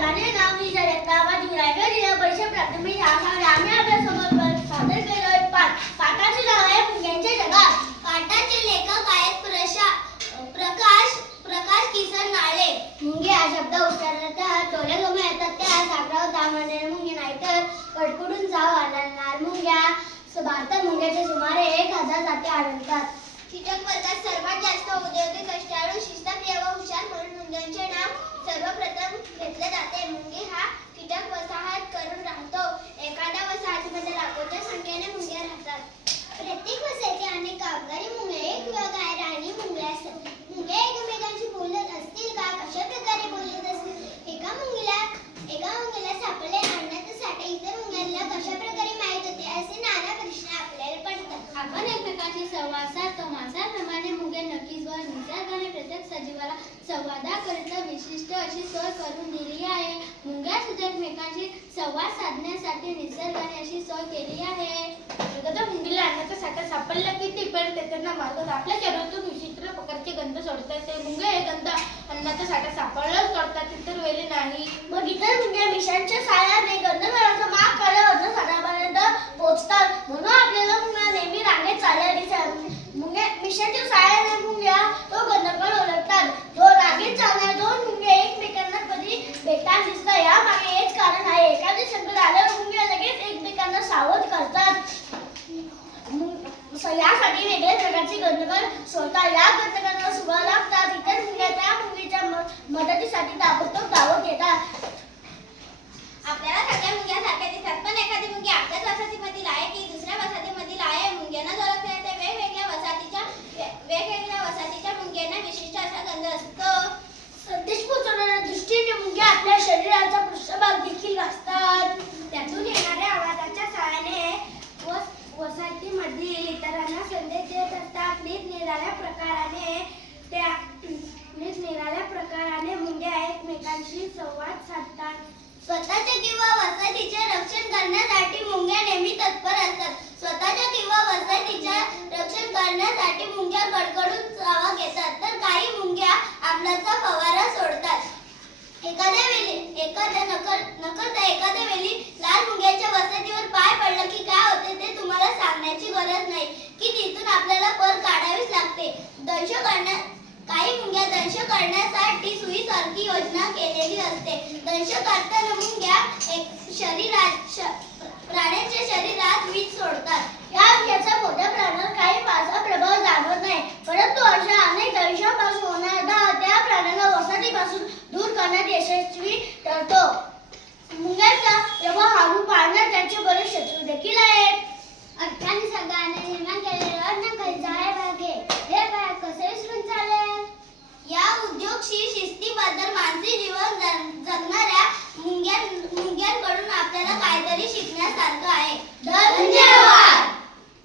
माझे नाव मी माझी रायगड जिल्हा परिषद प्राथमिक शाळा आम्ही आपल्यासमोर सादर केलं पाठ. पाठाचे नाव आहे मुंग्यांचे जगात. पाठाचे लेखक आहेत प्रशा प्रकाश प्रकाश किसन नाळे. मुंगे हा शब्द उच्चारतात डोळे गमे येतात. त्या सागराव दामणे मुंगे नाहीतर कडकडून जाव आला लाल मुंग्या. भारतात मुंग्याचे सुमारे एक हजार जाती आढळतात. सर्वप्रथम घेतले जाते. मुंगी हा कीटक वसाहत करून राहतो. एखाद्या वसाहतीमध्ये लाखोच्या संख्येने मुंग्या राहतात. प्रत्येक वसाहती आणि कामगारी मुंग्या एक किंवा काय राणी मुंग्या असतात. मुंग्या एकमेकांशी बोलत असतील का? कशा प्रकारे बोलत असतील? एका मुंगीला एका मुंगीला सापडले आणण्यासाठी इतर मुंग्यांना कशा प्रकारे माहीत होते? असे नाना प्रश्न आपल्याला पडतात. आपण एकमेकांशी संवाद साधतो. माणसाप्रमाणे मुंग्या नक्कीच व निसर्गाने प्रत्येक सजीवाला संवादा करत विशिष्ट अशी सोय करून दिली आहे. मुंग्या सुद्धा एकमेकांशी संवाद साधण्यासाठी निसर्गाने अशी सोय केली आहे. तर मुंगीला अन्नाचा साठा सापडला की ते पण त्याच्याना मागत आपल्या शरीरातून विचित्र प्रकारचे गंध सोडतात. ते मुंग हे गंध अन्नाचा साठा सापडलाच सोडतात. इतर वेळी नाही. यासाठी वेगळ्या प्रकारचे गंधकड सोडतात या गंधकांना सुगा लागतात. इतर मुंग्या त्या मुलीच्या म- मदतीसाठी ताबडतोब धावत येतात आपल्याला सगळ्या मुंग्या सारख्या दिसतात पण एखादी मुंगी आपल्याच वसाहतीमधील आहे की दुसऱ्या वसाहतीमधील आहे मुंग्यांना ओळखता येते वेगवेगळ्या वसाहतीच्या वे- वेगवेगळ्या वसाहतीच्या मुंग्यांना विशिष्ट असा गंध असतो संदेश पोहोचवण्याच्या दृष्टीने मुंग्या आपल्या शरीराचा पृष्ठभाग देखील वाचतात त्यातून येणाऱ्या आवाजाच्या सहाय्याने वस वसाहतीमधील इतरांना संदेश देत असतात निरनिराळ्या प्रकाराने त्या निरनिराळ्या प्रकाराने मुंग्या एकमेकांशी संवाद साधतात स्वतःचे किंवा वसाहतीचे रक्षण करण्यासाठी मुंग्या नेहमी तत्पर असतात. स्वतःच्या किंवा वसाहतीच्या रक्षण करण्यासाठी मुंग्या कडकडून चावा घेतात. तर काही मुंग्या आमलाचा फवारा सोडतात. एखाद्या वेळी एखाद्या नकर नकळता एखाद्या वेळी लाल मुंग्याच्या वसाहतीवर पाय पडलं की काय होते ते तुम्हाला सांगण्याची गरज नाही. की तिथून आपल्याला पर काढावीच लागते. दंश करण्या काही मुंग्या दंश करण्यासाठी सुईसारखी योजना केलेली असते. दंश करताना मुंग्या एक शरीरात श- प्राण्यांच्या शरीरात वीज सोडतात. या याचा मोठ्या प्राण्यावर काही फारसा प्रभाव जाणवत नाही. परंतु अशा अनेक अंशापासून होणारा त्या प्राण्याला वसाहतीपासून दूर करण्यात यशस्वी ठरतो. मुंग्यांचा प्रभाव हाणून पाडण्यात त्यांचे बरेच शत्रू देखील आहेत. अर्थाने सगळ्यांना निर्माण केलेला अन्न खर्च आहे